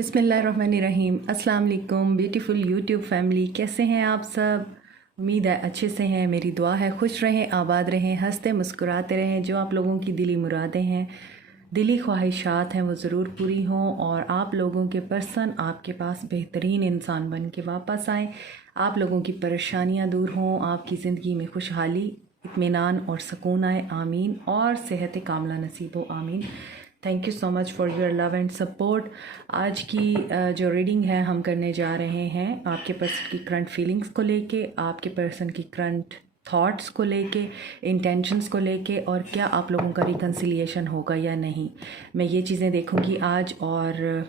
बिस्मिल्लाहिर्रहमानिर्रहीम। अस्सलाम वालेकुम ब्यूटीफुल यूट्यूब फैमिली, कैसे हैं आप सब? उम्मीद है अच्छे से हैं। मेरी दुआ है खुश रहें, आबाद रहें, हंसते मुस्कुराते रहें। जो आप लोगों की दिली मुरादें हैं, दिली ख्वाहिशात हैं, वो ज़रूर पूरी हों और आप लोगों के पर्सन आपके पास बेहतरीन इंसान बन के वापस आएँ। आप लोगों की परेशानियाँ दूर हों, आपकी ज़िंदगी में खुशहाली, इत्मीनान और सुकून आए, आमीन। और सेहत कामला नसीब हो, आमीन। Thank you so much for your love and support. आज की जो रीडिंग है हम करने जा रहे हैं आपके पर्सन की करंट फीलिंग्स को लेके, आपके पर्सन की करंट थॉट्स को लेके, इंटेंशंस को लेके, और क्या आप लोगों का रिकन्सिलिएशन होगा या नहीं। मैं ये चीज़ें देखूंगी आज। और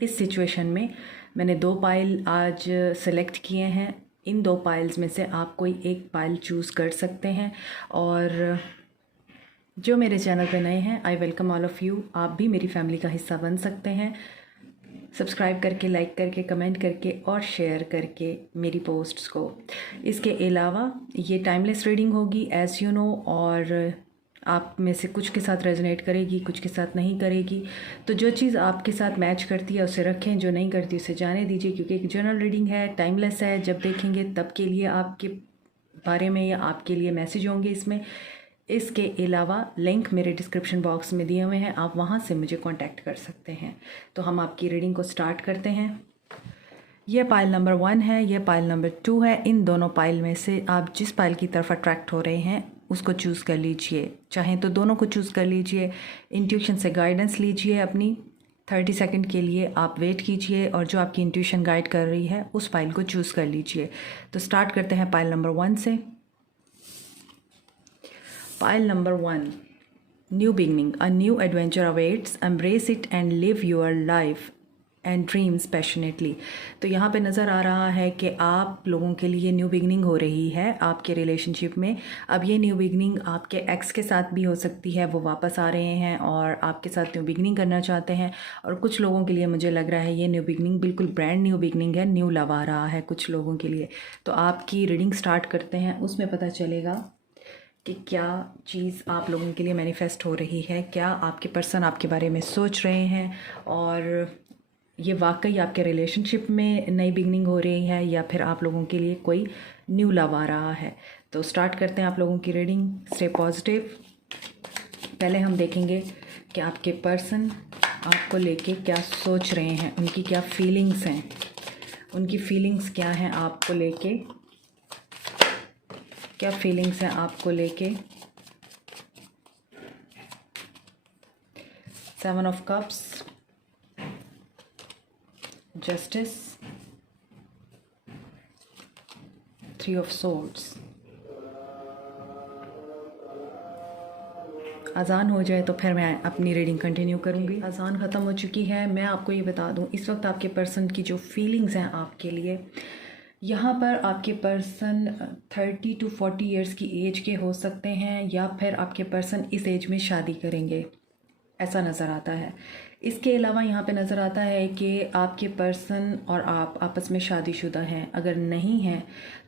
इस सिचुएशन में मैंने 2 पाइल आज सेलेक्ट किए हैं। इन 2 पाइल्स में से आप कोई एक पाइल चूज़ कर सकते हैं। और जो मेरे चैनल पे नए हैं, I welcome all of you. आप भी मेरी फैमिली का हिस्सा बन सकते हैं, सब्सक्राइब करके, लाइक करके, कमेंट करके और शेयर करके मेरी पोस्ट्स को। इसके अलावा ये टाइमलेस रीडिंग होगी एज़ यू नो, और आप में से कुछ के साथ रेजोनेट करेगी, कुछ के साथ नहीं करेगी। तो जो चीज़ आपके साथ मैच करती है उसे रखें, जो नहीं करती उसे जाने दीजिए, क्योंकि एक जनरल रीडिंग है, टाइमलेस है। जब देखेंगे तब के लिए आपके बारे में या आपके लिए मैसेज होंगे इसमें। इसके अलावा लिंक मेरे डिस्क्रिप्शन बॉक्स में दिए हुए हैं, आप वहाँ से मुझे कांटेक्ट कर सकते हैं। तो हम आपकी रीडिंग को स्टार्ट करते हैं। यह पाइल नंबर 1 है, यह पाइल नंबर 2 है। इन दोनों पाइल में से आप जिस पाइल की तरफ अट्रैक्ट हो रहे हैं उसको चूज़ कर लीजिए। चाहें तो दोनों को चूज़ कर लीजिए। इंट्यूशन से गाइडेंस लीजिए अपनी। 30 सेकंड के लिए आप वेट कीजिए और जो आपकी इंट्यूशन गाइड कर रही है उस पाइल को चूज़ कर लीजिए। तो स्टार्ट करते हैं पाइल नंबर 1 से। Pile number 1, new beginning. A new adventure awaits. Embrace it and live your life and dreams passionately. तो यहाँ पे नज़र आ रहा है कि आप लोगों के लिए न्यू बिगनिंग हो रही है आपके रिलेशनशिप में। अब ये न्यू बिगनिंग आपके एक्स के साथ भी हो सकती है, वो वापस आ रहे हैं और आपके साथ न्यू बिगनिंग करना चाहते हैं। और कुछ लोगों के लिए मुझे लग रहा है ये न्यू बिगनिंग बिल्कुल ब्रांड न्यू बिगनिंग है, न्यू लव आ रहा है कुछ लोगों के लिए। तो आपकी रीडिंग स्टार्ट करते हैं, उसमें पता चलेगा कि क्या चीज़ आप लोगों के लिए मैनिफेस्ट हो रही है, क्या आपके पर्सन आपके बारे में सोच रहे हैं, और ये वाकई आपके रिलेशनशिप में नई बिगनिंग हो रही है या फिर आप लोगों के लिए कोई न्यू लव आ रहा है। तो स्टार्ट करते हैं आप लोगों की रीडिंग। Stay positive. पहले हम देखेंगे कि आपके पर्सन आपको लेके क्या सोच रहे हैं, उनकी क्या फीलिंग्स हैं, उनकी फीलिंग्स क्या हैं आपको लेके, क्या फीलिंग्स हैं आपको लेके। 7 of cups, justice, 3 of swords. अजान हो जाए तो फिर मैं अपनी रीडिंग कंटिन्यू करूँगी। अजान ख़त्म हो चुकी है। मैं आपको ये बता दूँ, इस वक्त आपके पर्सन की जो फीलिंग्स हैं आपके लिए, यहाँ पर आपके पर्सन 30 to 40 ईयर्स की एज के हो सकते हैं या फिर आपके पर्सन इस एज में शादी करेंगे, ऐसा नज़र आता है। इसके अलावा यहाँ पे नज़र आता है कि आपके पर्सन और आप आपस में शादीशुदा हैं। अगर नहीं हैं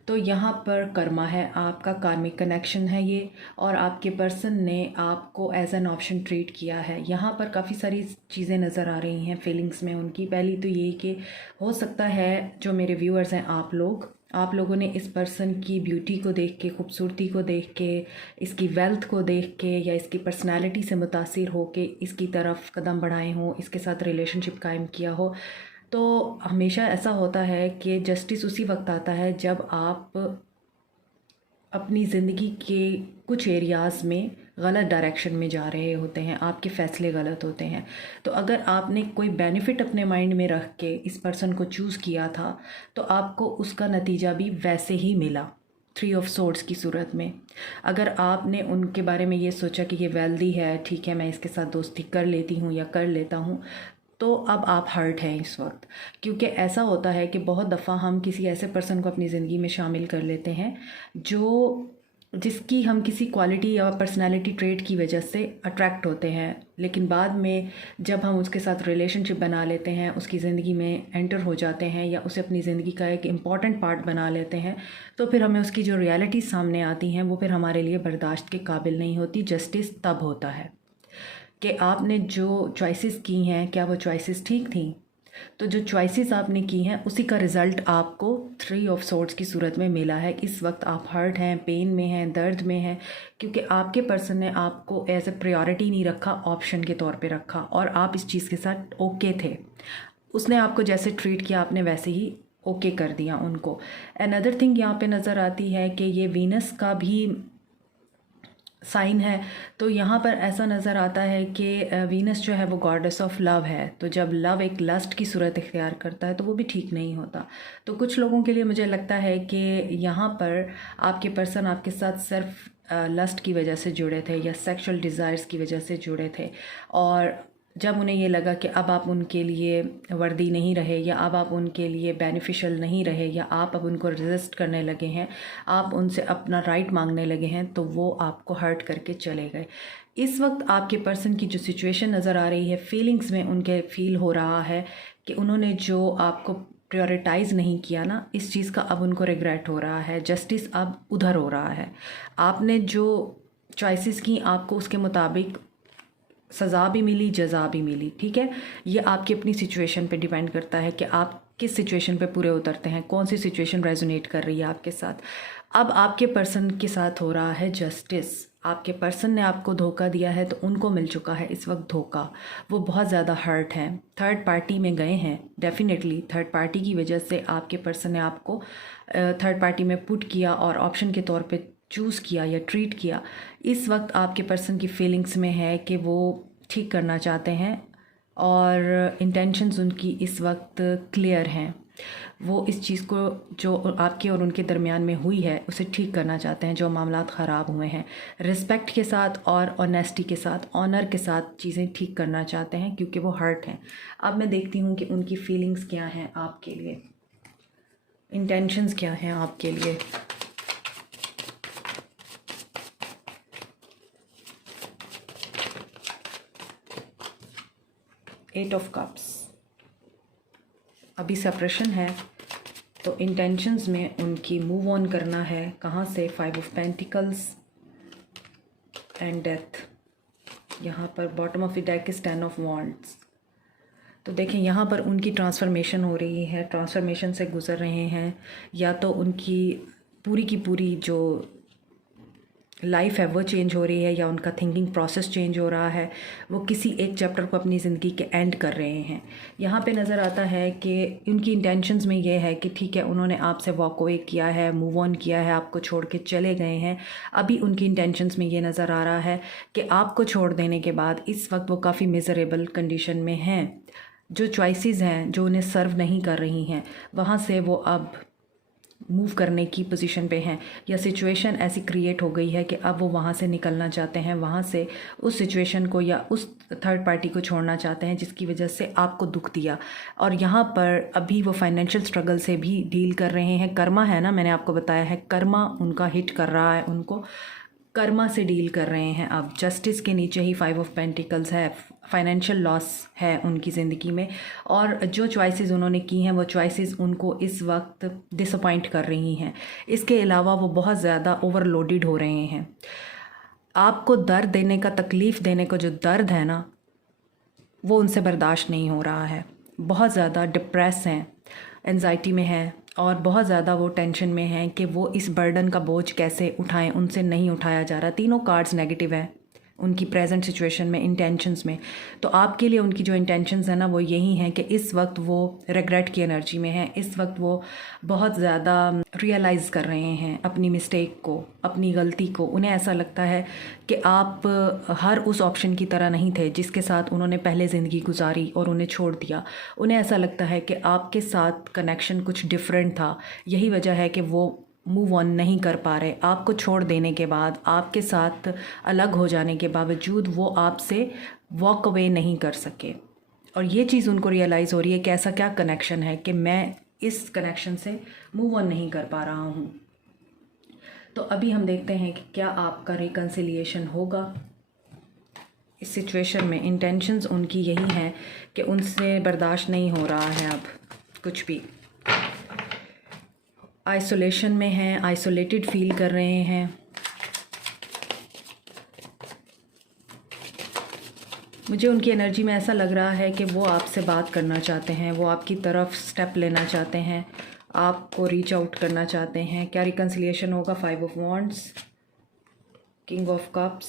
तो यहाँ पर कर्मा है, आपका कार्मिक कनेक्शन है ये, और आपके पर्सन ने आपको एज एन ऑप्शन ट्रीट किया है। यहाँ पर काफ़ी सारी चीज़ें नज़र आ रही हैं फीलिंग्स में उनकी। पहली तो ये कि हो सकता है जो मेरे व्यूअर्स हैं आप लोगों ने इस पर्सन की ब्यूटी को देख के, खूबसूरती को देख के, इसकी वेल्थ को देख के या इसकी पर्सनालिटी से मुतासिर हो के इसकी तरफ कदम बढ़ाए हों, इसके साथ रिलेशनशिप कायम किया हो। तो हमेशा ऐसा होता है कि जस्टिस उसी वक्त आता है जब आप अपनी ज़िंदगी के कुछ एरियाज़ में गलत डायरेक्शन में जा रहे होते हैं, आपके फ़ैसले गलत होते हैं। तो अगर आपने कोई बेनिफिट अपने माइंड में रख के इस पर्सन को चूज़ किया था तो आपको उसका नतीजा भी वैसे ही मिला, 3 ऑफ सोर्ड्स की सूरत में। अगर आपने उनके बारे में ये सोचा कि ये वेल्दी है, ठीक है, मैं इसके साथ दोस्ती कर लेती हूँ या कर लेता हूँ, तो अब आप हर्ट हैं इस वक्त। क्योंकि ऐसा होता है कि बहुत दफ़ा हम किसी ऐसे पर्सन को अपनी ज़िंदगी में शामिल कर लेते हैं जिसकी हम किसी क्वालिटी या पर्सनालिटी ट्रेट की वजह से अट्रैक्ट होते हैं, लेकिन बाद में जब हम उसके साथ रिलेशनशिप बना लेते हैं, उसकी ज़िंदगी में एंटर हो जाते हैं या उसे अपनी ज़िंदगी का एक इम्पॉर्टेंट पार्ट बना लेते हैं, तो फिर हमें उसकी जो रियलिटी सामने आती हैं वो फिर हमारे लिए बर्दाश्त के काबिल नहीं होती। जस्टिस तब होता है कि आपने जो चॉइसेस की हैं, क्या वो चॉइसेस ठीक थी। तो जो चॉइसेस आपने की हैं उसी का रिज़ल्ट आपको 3 ऑफ सोर्ड्स की सूरत में मिला है। इस वक्त आप हर्ट हैं, पेन में हैं, दर्द में हैं, क्योंकि आपके पर्सन ने आपको एज ए प्रायोरिटी नहीं रखा, ऑप्शन के तौर पे रखा, और आप इस चीज़ के साथ ओके थे। उसने आपको जैसे ट्रीट किया आपने वैसे ही ओके कर दिया उनको। अनदर थिंग यहाँ पे नज़र आती है कि ये वीनस का भी साइन है। तो यहाँ पर ऐसा नज़र आता है कि वीनस जो है वो गॉडेस ऑफ लव है। तो जब लव एक लस्ट की सूरत इख्तियार करता है तो वो भी ठीक नहीं होता। तो कुछ लोगों के लिए मुझे लगता है कि यहाँ पर आपके पर्सन आपके साथ सिर्फ लस्ट की वजह से जुड़े थे या सेक्सुअल डिज़ायर्स की वजह से जुड़े थे, और जब उन्हें ये लगा कि अब आप उनके लिए वर्दी नहीं रहे, या अब आप उनके लिए बेनिफिशियल नहीं रहे, या आप अब उनको रेजिस्ट करने लगे हैं, आप उनसे अपना राइट मांगने लगे हैं, तो वो आपको हर्ट करके चले गए। इस वक्त आपके पर्सन की जो सिचुएशन नज़र आ रही है, फीलिंग्स में उनके फील हो रहा है कि उन्होंने जो आपको प्रायोरिटाइज़ नहीं किया ना, इस चीज़ का अब उनको रिग्रेट हो रहा है। जस्टिस अब उधर हो रहा है। आपने जो चॉइसेस की आपको उसके मुताबिक सज़ा भी मिली, जज़ा भी मिली, ठीक है। ये आपकी अपनी सिचुएशन पे डिपेंड करता है कि आप किस सिचुएशन पे पूरे उतरते हैं, कौन सी सिचुएशन रेजोनेट कर रही है आपके साथ। अब आपके पर्सन के साथ हो रहा है जस्टिस। आपके पर्सन ने आपको धोखा दिया है तो उनको मिल चुका है इस वक्त धोखा। वो बहुत ज़्यादा हर्ट हैं, थर्ड पार्टी में गए हैं। डेफिनेटली थर्ड पार्टी की वजह से आपके पर्सन ने आपको थर्ड पार्टी में पुट किया और ऑप्शन के तौर पे चूज़ किया या ट्रीट किया। इस वक्त आपके पर्सन की फीलिंग्स में है कि वो ठीक करना चाहते हैं, और इंटेंशंस उनकी इस वक्त क्लियर हैं। वो इस चीज़ को जो आपके और उनके दरमियान में हुई है उसे ठीक करना चाहते हैं, जो मामलात ख़राब हुए हैं। रिस्पेक्ट के साथ और ऑनेस्टी के साथ, ऑनर के साथ चीज़ें ठीक करना चाहते हैं, क्योंकि वो हर्ट हैं। अब मैं देखती हूँ कि उनकी फीलिंग्स क्या हैं आपके लिए, इंटेंशंस क्या हैं आपके लिए। 8 ऑफ कप्स, अभी सेपरेशन है, तो इंटेंशंस में उनकी मूव ऑन करना है। कहाँ से? 5 ऑफ पेंटिकल्स एंड डेथ। यहाँ पर bottom of the deck is 10 of wands. तो देखें यहाँ पर उनकी ट्रांसफॉर्मेशन हो रही है, ट्रांसफॉर्मेशन से गुजर रहे हैं। या तो उनकी पूरी की पूरी जो लाइफ है वो चेंज हो रही है, या उनका थिंकिंग प्रोसेस चेंज हो रहा है। वो किसी एक चैप्टर को अपनी ज़िंदगी के एंड कर रहे हैं। यहाँ पे नज़र आता है कि उनकी इंटेंशंस में ये है कि ठीक है, उन्होंने आपसे वॉक अवे किया है, मूव ऑन किया है, आपको छोड़ के चले गए हैं। अभी उनकी इंटेंशंस में ये नज़र आ रहा है कि आपको छोड़ देने के बाद इस वक्त वो काफ़ी मिज़रेबल कंडीशन में हैं। जो चॉइसेस हैं जो उन्हें सर्व नहीं कर रही हैं, वहाँ से वो अब मूव करने की पोजीशन पे हैं, या सिचुएशन ऐसी क्रिएट हो गई है कि अब वो वहाँ से निकलना चाहते हैं, वहाँ से उस सिचुएशन को या उस थर्ड पार्टी को छोड़ना चाहते हैं जिसकी वजह से आपको दुख दिया। और यहाँ पर अभी वो फाइनेंशियल स्ट्रगल से भी डील कर रहे हैं। कर्मा है ना, मैंने आपको बताया है, कर्मा उनका हिट कर रहा है, उनको कर्मा से डील कर रहे हैं। अब जस्टिस के नीचे ही 5 ऑफ पेंटिकल्स है, फाइनेंशियल लॉस है उनकी ज़िंदगी में, और जो चॉइसेस उन्होंने की हैं वो चॉइसेस उनको इस वक्त डिसअपॉइंट कर रही हैं। इसके अलावा वो बहुत ज़्यादा ओवरलोडेड हो रहे हैं। आपको दर्द देने का, तकलीफ़ देने का जो दर्द है ना, वो उनसे बर्दाश्त नहीं हो रहा है। बहुत ज़्यादा डिप्रेस हैं, एंजाइटी में हैं, और बहुत ज़्यादा वो टेंशन में हैं कि वो इस बर्डन का बोझ कैसे उठाएं, उनसे नहीं उठाया जा रहा। तीनों कार्ड्स नेगेटिव हैं उनकी प्रेजेंट सिचुएशन में, इंटेंशंस में। तो आपके लिए उनकी जो इंटेंशंस है ना वो यही हैं कि इस वक्त वो रिग्रेट की एनर्जी में हैं। इस वक्त वो बहुत ज़्यादा रियलाइज़ कर रहे हैं अपनी मिस्टेक को, अपनी गलती को। उन्हें ऐसा लगता है कि आप हर उस ऑप्शन की तरह नहीं थे जिसके साथ उन्होंने पहले ज़िंदगी गुजारी और उन्हें छोड़ दिया। उन्हें ऐसा लगता है कि आपके साथ कनेक्शन कुछ डिफरेंट था। यही वजह है कि वो मूव ऑन नहीं कर पा रहे। आपको छोड़ देने के बाद, आपके साथ अलग हो जाने के बावजूद वो आपसे वॉक अवे नहीं कर सके। और ये चीज़ उनको रियलाइज़ हो रही है कि ऐसा क्या कनेक्शन है कि मैं इस कनेक्शन से मूव ऑन नहीं कर पा रहा हूँ। तो अभी हम देखते हैं कि क्या आपका रिकन्सिलिएशन होगा इस सिचुएशन में। इंटेंशंस उनकी यही हैं कि उनसे बर्दाश्त नहीं हो रहा है अब कुछ भी। आइसोलेशन में हैं, आइसोलेटेड फील कर रहे हैं। मुझे उनकी एनर्जी में ऐसा लग रहा है कि वो आपसे बात करना चाहते हैं, वो आपकी तरफ स्टेप लेना चाहते हैं, आपको रीच आउट करना चाहते हैं। क्या रिकन्सिलिएशन होगा? 5 of wands, king of cups,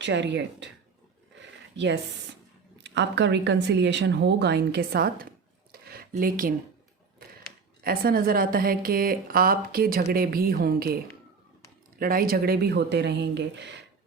chariot. Yes, आपका रिकन्सिलिएशन होगा इनके साथ, लेकिन ऐसा नज़र आता है कि आपके झगड़े भी होंगे, लड़ाई झगड़े भी होते रहेंगे।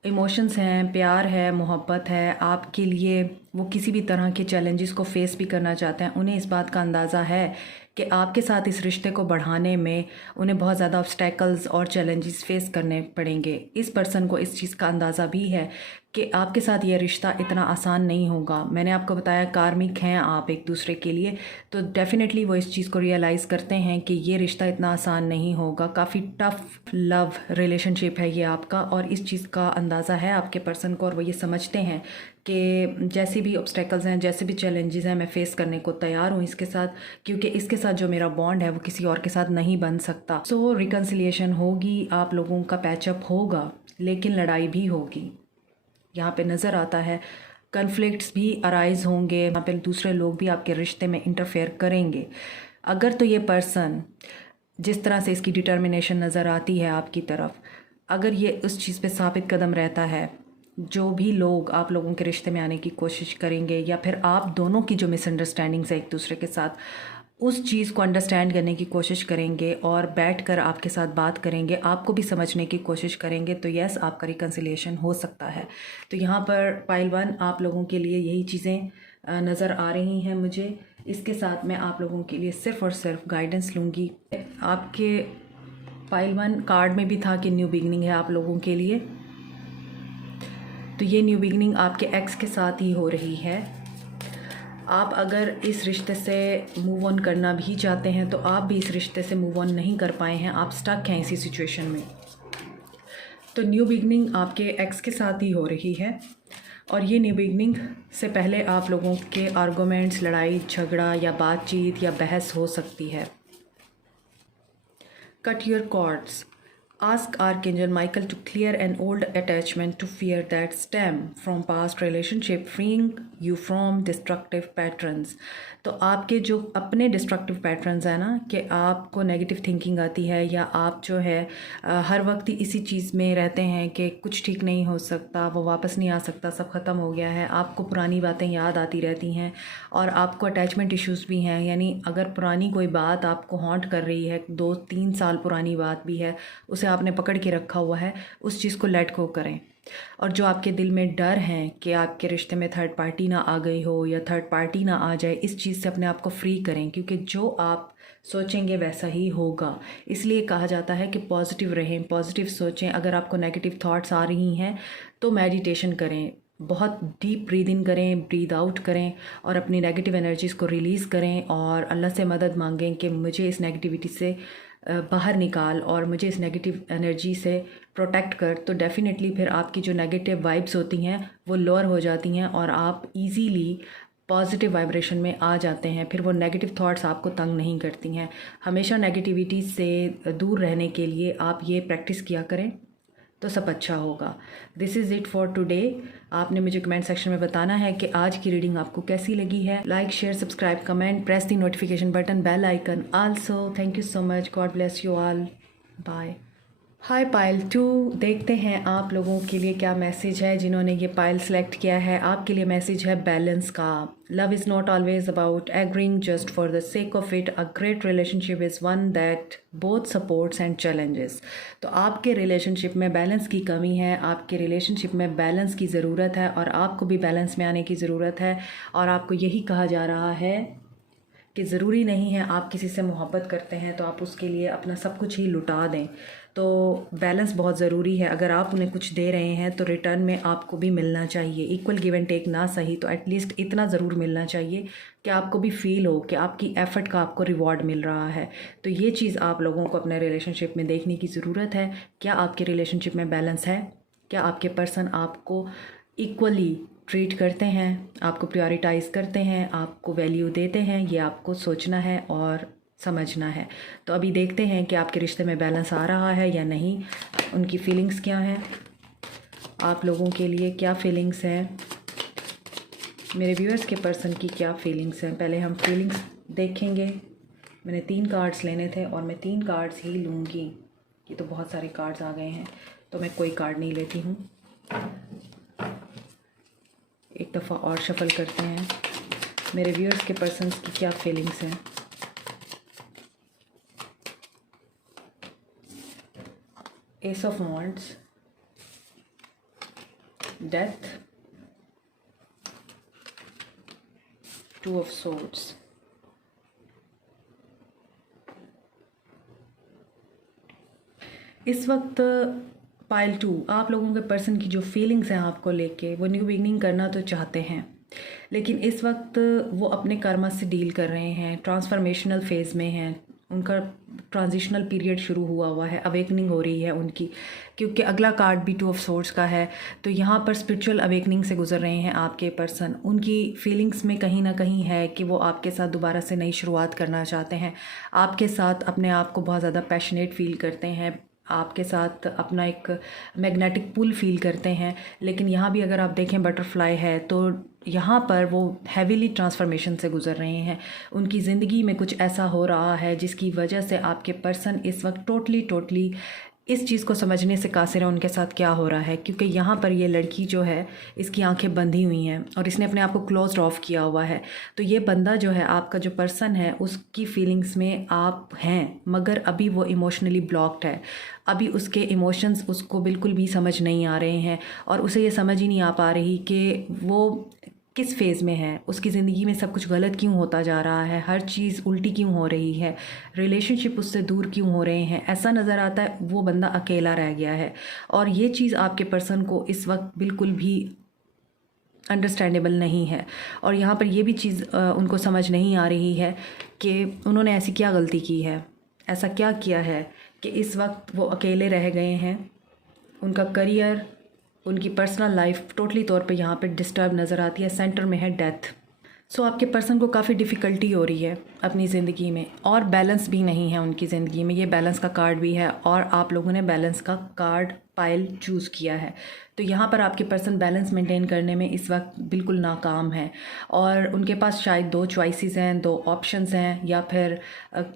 इमोशंस हैं, प्यार है, मोहब्बत है आपके लिए। वो किसी भी तरह के चैलेंजेस को फेस भी करना चाहते हैं। उन्हें इस बात का अंदाज़ा है कि आपके साथ इस रिश्ते को बढ़ाने में उन्हें बहुत ज़्यादा ऑब्स्टेकल्स और चैलेंजेस फेस करने पड़ेंगे। इस पर्सन को इस चीज़ का अंदाज़ा भी है कि आपके साथ ये रिश्ता इतना आसान नहीं होगा। मैंने आपको बताया कार्मिक हैं आप एक दूसरे के लिए, तो डेफ़िनेटली वो इस चीज़ को रियलाइज़ करते हैं कि ये रिश्ता इतना आसान नहीं होगा। काफ़ी टफ लव रिलेशनशिप है ये आपका, और इस चीज़ का अंदाज़ा है आपके पर्सन को, और वो ये समझते हैं कि जैसे भी ऑब्स्टेकल्स हैं, जैसे भी चैलेंजेस हैं, मैं फ़ेस करने को तैयार हूँ इसके साथ, क्योंकि इसके साथ जो मेरा बॉन्ड है वो किसी और के साथ नहीं बन सकता। सो रिकन्सिलिएशन होगी, आप लोगों का पैचअप होगा, लेकिन लड़ाई भी होगी। यहाँ पे नज़र आता है कन्फ्लिक्ट्स भी अराइज़ होंगे, यहाँ पे दूसरे लोग भी आपके रिश्ते में इंटरफेयर करेंगे। अगर तो ये पर्सन, जिस तरह से इसकी डिटर्मिनेशन नज़र आती है आपकी तरफ, अगर ये उस चीज़ पे साबित कदम रहता है, जो भी लोग आप लोगों के रिश्ते में आने की कोशिश करेंगे, या फिर आप दोनों की जो मिसअंडरस्टैंडिंग्स है एक दूसरे के साथ, उस चीज़ को अंडरस्टैंड करने की कोशिश करेंगे और बैठकर आपके साथ बात करेंगे, आपको भी समझने की कोशिश करेंगे, तो यस, आपका रिकन्सिलिएशन हो सकता है। तो यहाँ पर पाइल 1 आप लोगों के लिए यही चीज़ें नज़र आ रही हैं मुझे। इसके साथ मैं आप लोगों के लिए सिर्फ़ और सिर्फ गाइडेंस लूँगी। आपके पाइल 1 कार्ड में भी था कि न्यू बिगनिंग है आप लोगों के लिए, तो ये न्यू बिगनिंग आपके एक्स के साथ ही हो रही है। आप अगर इस रिश्ते से मूव ऑन करना भी चाहते हैं तो आप भी इस रिश्ते से मूव ऑन नहीं कर पाए हैं, आप स्टक हैं इसी सिचुएशन में। तो न्यू बिगनिंग आपके एक्स के साथ ही हो रही है, और ये न्यू बिगनिंग से पहले आप लोगों के आर्गूमेंट्स, लड़ाई झगड़ा या बातचीत या बहस हो सकती है। Cut your cords. Ask Archangel Michael to clear an old attachment to fear that stem from past relationship, freeing you from destructive patterns। तो आपके जो अपने डिस्ट्रक्टिव पैटर्न्स हैं ना, कि आपको नेगेटिव थिंकिंग आती है, या आप जो है हर वक्त ही इसी चीज़ में रहते हैं कि कुछ ठीक नहीं हो सकता, वो वापस नहीं आ सकता, सब ख़त्म हो गया है, आपको पुरानी बातें याद आती रहती हैं, और आपको अटैचमेंट इश्यूज़ भी हैं। यानी अगर पुरानी कोई बात आपको हॉन्ट कर रही है, 2-3 साल पुरानी बात भी है, उसे आपने पकड़ के रखा हुआ है, उस चीज़ को लेट गो करें। और जो आपके दिल में डर हैं कि आपके रिश्ते में थर्ड पार्टी ना आ गई हो या थर्ड पार्टी ना आ जाए, इस चीज़ से अपने आप को फ्री करें, क्योंकि जो आप सोचेंगे वैसा ही होगा। इसलिए कहा जाता है कि पॉजिटिव रहें, पॉजिटिव सोचें। अगर आपको नेगेटिव थॉट्स आ रही हैं तो मेडिटेशन करें, बहुत डीप ब्रीद इन करें, ब्रीद आउट करें, और अपनी नेगेटिव एनर्जीज़ को रिलीज़ करें, और अल्लाह से मदद मांगें कि मुझे इस नेगेटिविटी से बाहर निकाल और मुझे इस नेगेटिव एनर्जी से प्रोटेक्ट कर। तो डेफ़िनेटली फिर आपकी जो नेगेटिव वाइब्स होती हैं वो लोअर हो जाती हैं, और आप इजीली पॉजिटिव वाइब्रेशन में आ जाते हैं। फिर वो नेगेटिव थॉट्स आपको तंग नहीं करती हैं। हमेशा नेगेटिविटी से दूर रहने के लिए आप ये प्रैक्टिस किया करें, तो सब अच्छा होगा। This is it for today. आपने मुझे कमेंट सेक्शन में बताना है कि आज की रीडिंग आपको कैसी लगी है। Like, share, subscribe, comment, press the notification button, bell icon also. Thank you so much. God bless you all. Bye. Hi pile 2, देखते हैं आप लोगों के लिए क्या मैसेज है। जिन्होंने ये पाइल सेलेक्ट किया है, आपके लिए मैसेज है बैलेंस का। Love is not always about agreeing just for the sake of it. A great relationship is one that both supports and challenges. तो आपके रिलेशनशिप में बैलेंस की कमी है, आपके रिलेशनशिप में बैलेंस की ज़रूरत है, और आपको भी बैलेंस में आने की ज़रूरत है। और आपको यही कहा जा रहा है कि ज़रूरी नहीं है आप किसी से मोहब्बत करते हैं तो आप उसके लिए अपना सब कुछ ही लुटा दें। तो बैलेंस बहुत ज़रूरी है। अगर आप उन्हें कुछ दे रहे हैं तो रिटर्न में आपको भी मिलना चाहिए। इक्वल गिव एंड टेक ना सही तो एटलीस्ट इतना ज़रूर मिलना चाहिए कि आपको भी फील हो कि आपकी एफ़र्ट का आपको रिवॉर्ड मिल रहा है। तो ये चीज़ आप लोगों को अपने रिलेशनशिप में देखने की ज़रूरत है। क्या आपके रिलेशनशिप में बैलेंस है? क्या आपके पर्सन आपको इक्वली ट्रीट करते हैं, आपको प्रायोरिटाइज़ करते हैं, आपको वैल्यू देते हैं? ये आपको सोचना है और समझना है। तो अभी देखते हैं कि आपके रिश्ते में बैलेंस आ रहा है या नहीं, उनकी फीलिंग्स क्या हैं। आप लोगों के लिए क्या फीलिंग्स हैं, मेरे व्यूअर्स के पर्सन की क्या फीलिंग्स हैं। पहले हम फीलिंग्स देखेंगे। मैंने 3 कार्ड्स लेने थे और मैं 3 कार्ड्स ही लूँगी। ये तो बहुत सारे कार्ड्स आ गए हैं, तो मैं कोई कार्ड नहीं लेती हूँ। एक दफ़ा और शफल करते हैं, मेरे व्यूअर्स के पर्सन्स की क्या फीलिंग्स हैं। S of wands, death, 2 of swords. इस वक्त पाइल 2 आप लोगों के पर्सन की जो फीलिंग्स हैं आपको लेके, वो न्यू बिगनिंग करना तो चाहते हैं, लेकिन इस वक्त वो अपने कर्मा से डील कर रहे हैं, ट्रांसफॉर्मेशनल फेज़ में हैं। उनका ट्रांजिशनल पीरियड शुरू हुआ है, अवेकनिंग हो रही है उनकी, क्योंकि अगला कार्ड भी 2 ऑफ सोर्ड्स का है। तो यहाँ पर स्पिरिचुअल अवेकनिंग से गुजर रहे हैं आपके पर्सन। उनकी फीलिंग्स में कहीं ना कहीं है कि वो आपके साथ दोबारा से नई शुरुआत करना चाहते हैं, आपके साथ अपने आप को बहुत ज़्यादा पैशनेट फील करते हैं, आपके साथ अपना एक मैग्नेटिक पुल फील करते हैं। लेकिन यहाँ भी अगर आप देखें बटरफ्लाई है, तो यहाँ पर वो हैवीली ट्रांसफॉर्मेशन से गुजर रहे हैं। उनकी ज़िंदगी में कुछ ऐसा हो रहा है जिसकी वजह से आपके पर्सन इस वक्त टोटली इस चीज़ को समझने से कासिर है उनके साथ क्या हो रहा है। क्योंकि यहाँ पर ये लड़की जो है, इसकी आंखें बंधी हुई हैं और इसने अपने आप को क्लोज्ड ऑफ किया हुआ है। तो ये बंदा जो है, आपका जो पर्सन है, उसकी फीलिंग्स में आप हैं, मगर अभी वो इमोशनली ब्लॉक्ड है। अभी उसके इमोशंस उसको बिल्कुल भी समझ नहीं आ रहे हैं और उसे ये समझ ही नहीं आ पा रही कि वो किस फेज़ में है, उसकी ज़िंदगी में सब कुछ गलत क्यों होता जा रहा है, हर चीज़ उल्टी क्यों हो रही है, रिलेशनशिप उससे दूर क्यों हो रहे हैं। ऐसा नज़र आता है वो बंदा अकेला रह गया है और ये चीज़ आपके पर्सन को इस वक्त बिल्कुल भी अंडरस्टैंडेबल नहीं है। और यहाँ पर ये भी चीज़ उनको समझ नहीं आ रही है कि उन्होंने ऐसी क्या गलती की है, ऐसा क्या किया है कि इस वक्त वो अकेले रह गए हैं। उनका करियर, उनकी पर्सनल लाइफ टोटली तौर पे यहाँ पे डिस्टर्ब नज़र आती है। सेंटर में है डेथ। सो आपके पर्सन को काफ़ी डिफ़िकल्टी हो रही है अपनी ज़िंदगी में और बैलेंस भी नहीं है उनकी ज़िंदगी में। ये बैलेंस का कार्ड भी है और आप लोगों ने बैलेंस का कार्ड पाइल चूज़ किया है। तो यहाँ पर आपके पर्सन बैलेंस मेंटेन करने में इस वक्त बिल्कुल नाकाम है और उनके पास शायद 2 चॉइसेस हैं, 2 ऑप्शंस हैं, या फिर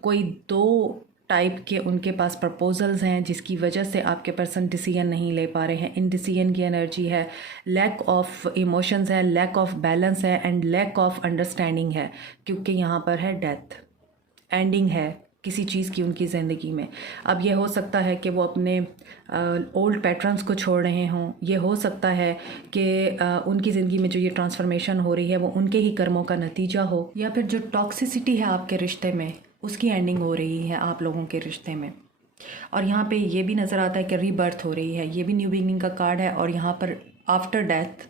कोई 2 टाइप के उनके पास प्रपोजल्स हैं, जिसकी वजह से आपके पर्सन डिसीजन नहीं ले पा रहे हैं। इन डिसीजन की एनर्जी है, लैक ऑफ इमोशंस है, लैक ऑफ बैलेंस है एंड लैक ऑफ अंडरस्टैंडिंग है। क्योंकि यहाँ पर है डेथ, एंडिंग है किसी चीज़ की उनकी ज़िंदगी में। अब ये हो सकता है कि वो अपने ओल्ड पैटर्न्स को छोड़ रहे हों, ये हो सकता है कि उनकी ज़िंदगी में जो ये ट्रांसफॉर्मेशन हो रही है वो उनके ही कर्मों का नतीजा हो, या फिर जो टॉक्सिसिटी है आपके रिश्ते में उसकी एंडिंग हो रही है आप लोगों के रिश्ते में। और यहाँ पे ये भी नज़र आता है कि रीबर्थ हो रही है। ये भी न्यू बिगिनिंग का कार्ड है और यहाँ पर आफ्टर डेथ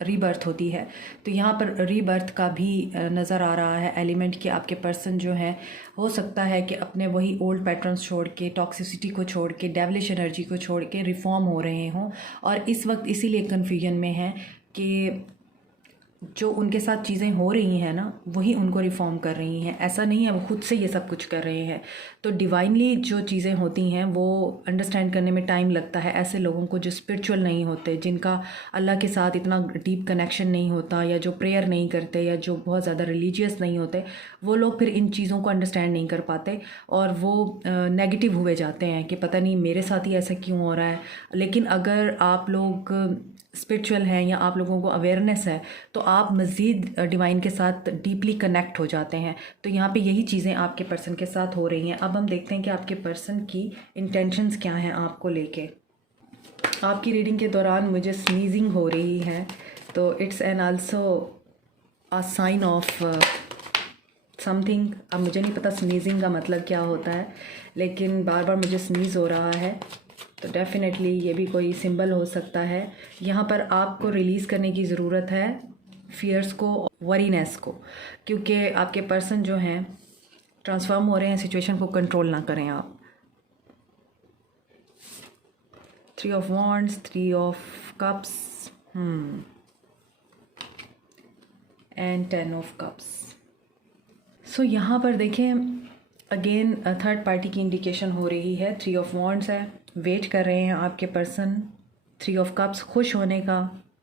रीबर्थ होती है। तो यहाँ पर रीबर्थ का भी नज़र आ रहा है एलिमेंट कि आपके पर्सन जो है, हो सकता है कि अपने वही ओल्ड पैटर्न्स छोड़ के, टॉक्सिसिटी को छोड़ के, डेविलिश एनर्जी को छोड़ के रिफॉर्म हो रहे हों और इस वक्त इसीलिए कन्फ्यूजन में है कि जो उनके साथ चीज़ें हो रही हैं ना, वही उनको रिफॉर्म कर रही हैं। ऐसा नहीं है वो खुद से ये सब कुछ कर रहे हैं। तो डिवाइनली जो चीज़ें होती हैं वो अंडरस्टैंड करने में टाइम लगता है ऐसे लोगों को जो स्पिरिचुअल नहीं होते, जिनका अल्लाह के साथ इतना डीप कनेक्शन नहीं होता, या जो प्रेयर नहीं करते, या जो बहुत ज़्यादा रिलीजियस नहीं होते। वो लोग फिर इन चीज़ों को अंडरस्टैंड नहीं कर पाते और वो नेगेटिव हुए जाते हैं कि पता नहीं मेरे साथ ही ऐसा क्यों हो रहा है। लेकिन अगर आप लोग स्पिरिचुअल हैं या आप लोगों को अवेयरनेस है, तो आप मज़ीद डिवाइन के साथ डीपली कनेक्ट हो जाते हैं। तो यहाँ पे यही चीज़ें आपके पर्सन के साथ हो रही हैं। अब हम देखते हैं कि आपके पर्सन की इंटेंशंस क्या हैं आपको लेके। आपकी रीडिंग के दौरान मुझे स्नीजिंग हो रही है, तो it's an also a sign of something. अब मुझे नहीं पता स्नीजिंग का मतलब क्या होता है, लेकिन बार बार मुझे स्नीज़ हो रहा है, तो डेफ़िनेटली ये भी कोई सिंबल हो सकता है। यहाँ पर आपको रिलीज़ करने की ज़रूरत है फियर्स को, वरीनेस को, क्योंकि आपके पर्सन जो हैं ट्रांसफॉर्म हो रहे हैं। सिचुएशन को कंट्रोल ना करें आप। 3 of wands, 3 of cups and 10 of cups. So यहाँ पर देखें अगेन थर्ड पार्टी की इंडिकेशन हो रही है। 3 ऑफ वॉन्ड्स है, वेट कर रहे हैं आपके पर्सन 3 ऑफ कप्स खुश होने का,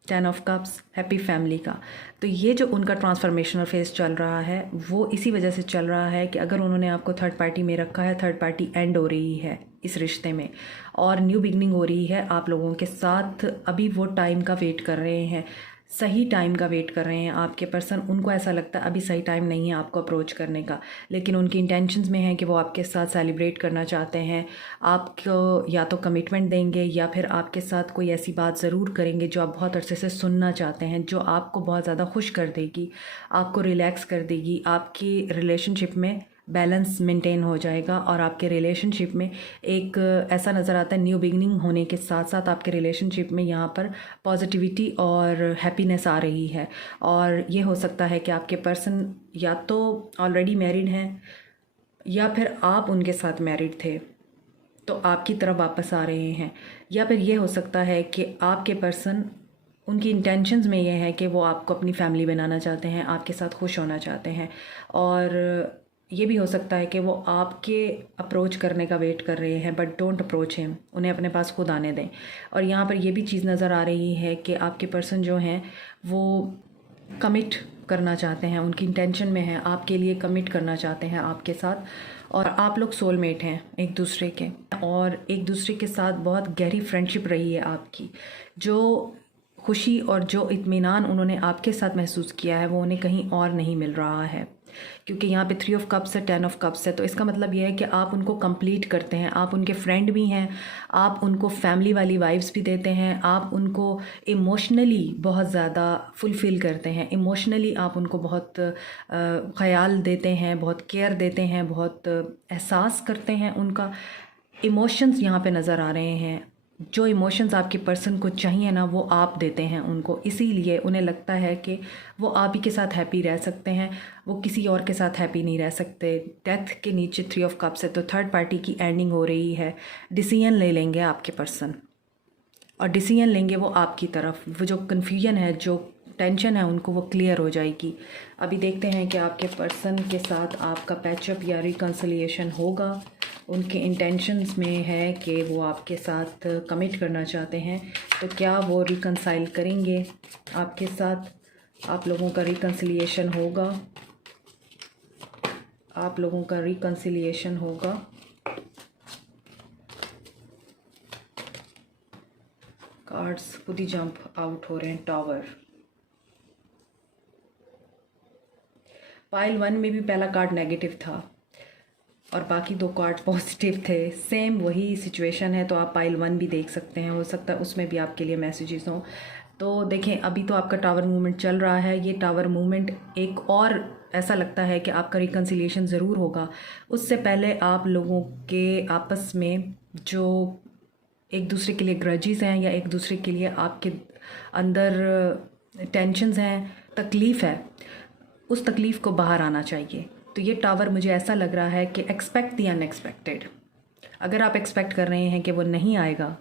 10 ऑफ कप्स हैप्पी फैमिली का। तो ये जो उनका ट्रांसफॉर्मेशनल फेज चल रहा है वो इसी वजह से चल रहा है कि अगर उन्होंने आपको थर्ड पार्टी में रखा है, थर्ड पार्टी एंड हो रही है इस रिश्ते में और न्यू बिगनिंग हो रही है आप लोगों के साथ। अभी वो टाइम का वेट कर रहे हैं, सही टाइम का वेट कर रहे हैं आपके पर्सन। उनको ऐसा लगता है अभी सही टाइम नहीं है आपको अप्रोच करने का, लेकिन उनकी इंटेंशंस में है कि वो आपके साथ सेलिब्रेट करना चाहते हैं। आपको या तो कमिटमेंट देंगे या फिर आपके साथ कोई ऐसी बात ज़रूर करेंगे जो आप बहुत अरसे से सुनना चाहते हैं, जो आपको बहुत ज़्यादा खुश कर देगी, आपको रिलैक्स कर देगी। आपकी रिलेशनशिप में बैलेंस मेंटेन हो जाएगा और आपके रिलेशनशिप में एक ऐसा नज़र आता है न्यू बिगनिंग होने के साथ साथ आपके रिलेशनशिप में यहाँ पर पॉजिटिविटी और हैप्पीनेस आ रही है। और ये हो सकता है कि आपके पर्सन या तो ऑलरेडी मैरिड हैं या फिर आप उनके साथ मैरिड थे तो आपकी तरफ वापस आ रहे हैं, या फिर ये हो सकता है कि आपके पर्सन उनकी इंटेंशंस में ये है कि वो आपको अपनी फैमिली बनाना चाहते हैं, आपके साथ खुश होना चाहते हैं। और ये भी हो सकता है कि वो आपके अप्रोच करने का वेट कर रहे हैं, बट डोंट अप्रोच हिम, उन्हें अपने पास खुद आने दें। और यहाँ पर ये भी चीज़ नज़र आ रही है कि आपके पर्सन जो हैं वो कमिट करना चाहते हैं, उनकी इंटेंशन में है आपके लिए कमिट करना चाहते हैं आपके साथ। और आप लोग सोलमेट हैं एक दूसरे के, और एक दूसरे के साथ बहुत गहरी फ्रेंडशिप रही है आपकी। जो खुशी और जो इत्मीनान उन्होंने आपके साथ महसूस किया है वो उन्हें कहीं और नहीं मिल रहा है, क्योंकि यहाँ पे 3 ऑफ कप्स है, 10 ऑफ कप्स है। तो इसका मतलब ये है कि आप उनको कंप्लीट करते हैं, आप उनके फ्रेंड भी हैं, आप उनको फैमिली वाली वाइब्स भी देते हैं, आप उनको इमोशनली बहुत ज़्यादा फुलफ़िल करते हैं, इमोशनली आप उनको बहुत ख्याल देते हैं, बहुत केयर देते हैं, बहुत एहसास करते हैं। उनका इमोशंस यहाँ पे नज़र आ रहे हैं, जो इमोशंस आपके पर्सन को चाहिए ना वो आप देते हैं उनको, इसीलिए उन्हें लगता है कि वो आप ही के साथ हैप्पी रह सकते हैं, वो किसी और के साथ हैप्पी नहीं रह सकते। डेथ के नीचे 3 ऑफ कप्स है, तो थर्ड पार्टी की एंडिंग हो रही है। डिसीजन ले लेंगे आपके पर्सन, और डिसीजन लेंगे वो आपकी तरफ। वो जो कन्फ्यूजन है, जो टेंशन है, उनको वो क्लियर हो जाएगी। अभी देखते हैं कि आपके पर्सन के साथ आपका पैचअप या रिकन्सिलिएशन होगा। उनके इंटेंशंस में है कि वो आपके साथ कमिट करना चाहते हैं, तो क्या वो रिकन्साइल करेंगे आपके साथ? आप लोगों का रिकन्सिलिएशन होगा, आप लोगों का रिकन्सिलिएशन होगा। कार्ड्स खुद ही जंप आउट हो रहे हैं। टावर, पाइल 1 में भी पहला कार्ड नेगेटिव था और बाकी 2 कार्ड पॉजिटिव थे। सेम वही सिचुएशन है, तो आप पाइल 1 भी देख सकते हैं, हो सकता है उसमें भी आपके लिए मैसेजेस हों। तो देखें, अभी तो आपका टावर मूवमेंट चल रहा है। ये टावर मूवमेंट एक और ऐसा लगता है कि आपका रिकन्सिलिएशन ज़रूर होगा। उससे पहले आप लोगों के आपस में जो एक दूसरे के लिए ग्रजेस हैं या एक दूसरे के लिए आपके अंदर टेंशन्स हैं, तकलीफ़ है, उस तकलीफ़ को बाहर आना चाहिए। तो ये टावर मुझे ऐसा लग रहा है कि एक्सपेक्ट द अनएक्सपेक्टेड। अगर आप एक्सपेक्ट कर रहे हैं कि वो नहीं आएगा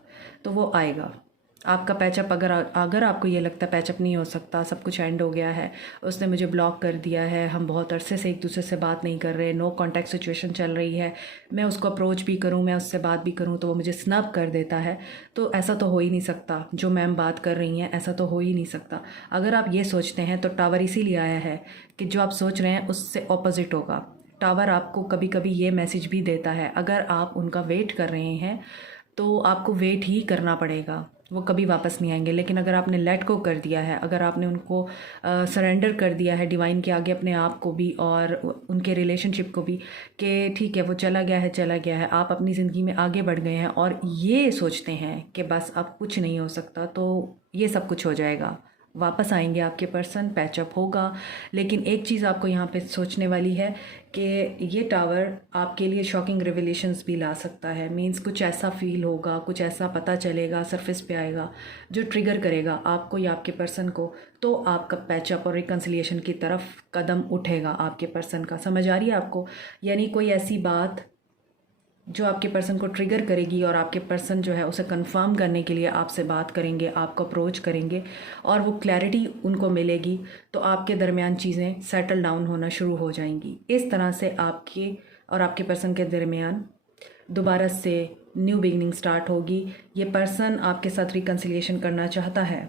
तो वो आएगा। आपका पैचअप, अगर आपको ये लगता है पैचअप नहीं हो सकता, सब कुछ एंड हो गया है, उसने मुझे ब्लॉक कर दिया है, हम बहुत अरसे से एक दूसरे से बात नहीं कर रहे, नो कांटेक्ट सिचुएशन चल रही है, मैं उसको अप्रोच भी करूं, मैं उससे बात भी करूं तो वो मुझे स्नब कर देता है, तो ऐसा तो हो ही नहीं सकता। जो मैम बात कर रही हैं ऐसा तो हो ही नहीं सकता। अगर आप ये सोचते हैं तो टावर इसीलिए आया है कि जो आप सोच रहे हैं उससे ऑपोजिट होगा। टावर आपको कभी कभी ये मैसेज भी देता है, अगर आप उनका वेट कर रहे हैं तो आपको वेट ही करना पड़ेगा, वो कभी वापस नहीं आएंगे। लेकिन अगर आपने लेट को कर दिया है, अगर आपने उनको सरेंडर कर दिया है डिवाइन के आगे, अपने आप को भी और उनके रिलेशनशिप को भी, कि ठीक है वो चला गया है, चला गया है, आप अपनी ज़िंदगी में आगे बढ़ गए हैं और ये सोचते हैं कि बस अब कुछ नहीं हो सकता, तो ये सब कुछ हो जाएगा। वापस आएंगे आपके पर्सन, पैचअप होगा। लेकिन एक चीज़ आपको यहाँ पे सोचने वाली है कि ये टावर आपके लिए शॉकिंग रिविलेशंस भी ला सकता है। मींस कुछ ऐसा फील होगा, कुछ ऐसा पता चलेगा, सरफेस पे आएगा जो ट्रिगर करेगा आपको या आपके पर्सन को, तो आपका पैचअप और रिकन्सिलिएशन की तरफ कदम उठेगा आपके पर्सन का। समझ आ रही है आपको? यानी कोई ऐसी बात जो आपके पर्सन को ट्रिगर करेगी और आपके पर्सन जो है उसे कंफर्म करने के लिए आपसे बात करेंगे, आपको अप्रोच करेंगे और वो क्लैरिटी उनको मिलेगी, तो आपके दरमियान चीज़ें सेटल डाउन होना शुरू हो जाएंगी। इस तरह से आपके और आपके पर्सन के दरमियान दोबारा से न्यू बिगनिंग स्टार्ट होगी। ये पर्सन आपके साथ रिकन्सिलिएशन करना चाहता है।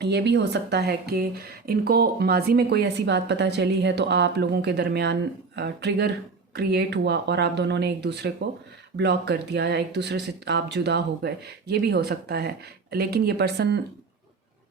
ये भी हो सकता है कि इनको माजी में कोई ऐसी बात पता चली है तो आप लोगों के दरमियान ट्रिगर क्रिएट हुआ और आप दोनों ने एक दूसरे को ब्लॉक कर दिया या एक दूसरे से आप जुदा हो गए। ये भी हो सकता है। लेकिन ये पर्सन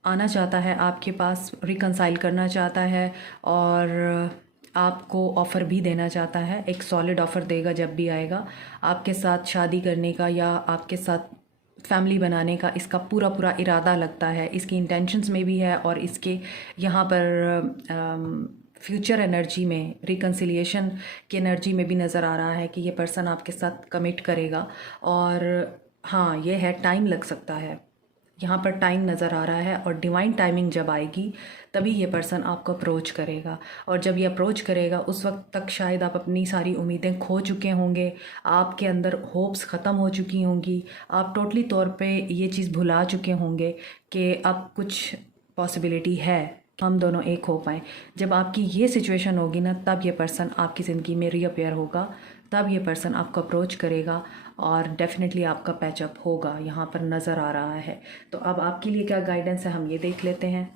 आना चाहता है आपके पास, रिकन्साइल करना चाहता है और आपको ऑफ़र भी देना चाहता है। एक सॉलिड ऑफ़र देगा जब भी आएगा। आपके साथ शादी करने का या आपके साथ फैमिली बनाने का इसका पूरा पूरा इरादा लगता है। इसकी इंटेंशंस में भी है और इसके यहाँ पर फ्यूचर एनर्जी में, रिकन्सिलिएशन की एनर्जी में भी नज़र आ रहा है कि ये पर्सन आपके साथ कमिट करेगा। और हाँ, ये है, टाइम लग सकता है, यहाँ पर टाइम नज़र आ रहा है। और डिवाइन टाइमिंग जब आएगी तभी ये पर्सन आपको अप्रोच करेगा। और जब ये अप्रोच करेगा उस वक्त तक शायद आप अपनी सारी उम्मीदें खो चुके होंगे, आपके अंदर होप्स ख़त्म हो चुकी होंगी, आप टोटली तौर पे ये चीज़ भुला चुके होंगे कि अब कुछ पॉसिबिलिटी है हम दोनों एक हो पाएँ। जब आपकी ये सिचुएशन होगी ना, तब ये पर्सन आपकी ज़िंदगी में रीअपेयर होगा, तब ये पर्सन आपको अप्रोच करेगा और डेफिनेटली आपका पैचअप होगा, यहाँ पर नज़र आ रहा है। तो अब आपके लिए क्या गाइडेंस है हम ये देख लेते हैं।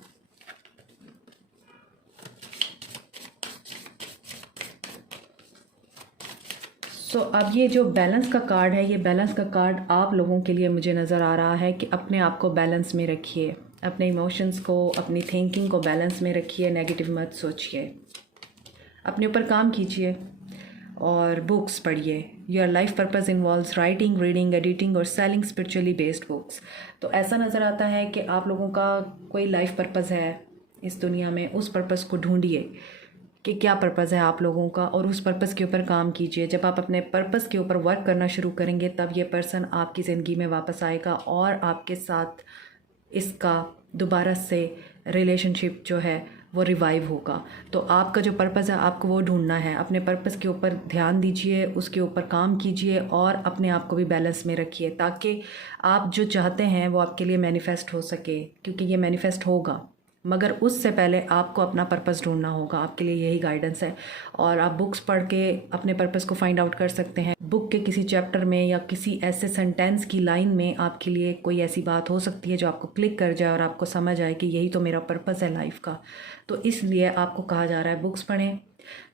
अब ये जो बैलेंस का कार्ड है, ये बैलेंस का कार्ड आप लोगों के लिए मुझे नज़र आ रहा है कि अपने आप को बैलेंस में रखिए, अपने इमोशंस को, अपनी थिंकिंग को बैलेंस में रखिए, नेगेटिव मत सोचिए, अपने ऊपर काम कीजिए और बुक्स पढ़िए। Your life purpose involves writing, reading, editing और सेलिंग स्पिरिचुअली बेस्ड बुक्स। तो ऐसा नज़र आता है कि आप लोगों का कोई लाइफ पर्पज़ है इस दुनिया में, उस पर्पज़ को ढूंढिए कि क्या पर्पज़ है आप लोगों का और उस पर्पज़ के ऊपर काम कीजिए। जब आप अपने पर्पज़ के ऊपर वर्क करना शुरू करेंगे तब ये पर्सन आपकी ज़िंदगी में वापस आएगा और आपके साथ इसका दोबारा से रिलेशनशिप जो है वो रिवाइव होगा। तो आपका जो पर्पज़ है आपको वो ढूंढना है। अपने पर्पज़ के ऊपर ध्यान दीजिए, उसके ऊपर काम कीजिए और अपने आप को भी बैलेंस में रखिए ताकि आप जो चाहते हैं वो आपके लिए मैनिफेस्ट हो सके, क्योंकि ये मैनिफेस्ट होगा, मगर उससे पहले आपको अपना पर्पज़ ढूंढना होगा। आपके लिए यही गाइडेंस है। और आप बुक्स पढ़ के अपने पर्पज़ को फाइंड आउट कर सकते हैं। बुक के किसी चैप्टर में या किसी ऐसे सेंटेंस की लाइन में आपके लिए कोई ऐसी बात हो सकती है जो आपको क्लिक कर जाए और आपको समझ आए कि यही तो मेरा पर्पज़ है लाइफ का। तो इसलिए आपको कहा जा रहा है बुक्स पढ़ें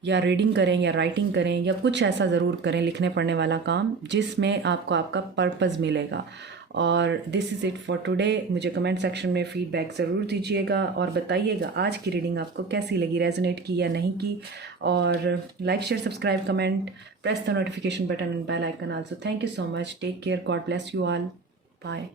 या रीडिंग करें या राइटिंग करें या कुछ ऐसा ज़रूर करें, लिखने पढ़ने वाला काम, जिसमें आपको आपका पर्पज़ मिलेगा। और this is it for today. मुझे कमेंट सेक्शन में फ़ीडबैक ज़रूर दीजिएगा और बताइएगा आज की रीडिंग आपको कैसी लगी, रेजोनेट की या नहीं की। और like, share, subscribe, comment, press the notification button and bell icon also. Thank you so much. Take care. God bless you all. Bye.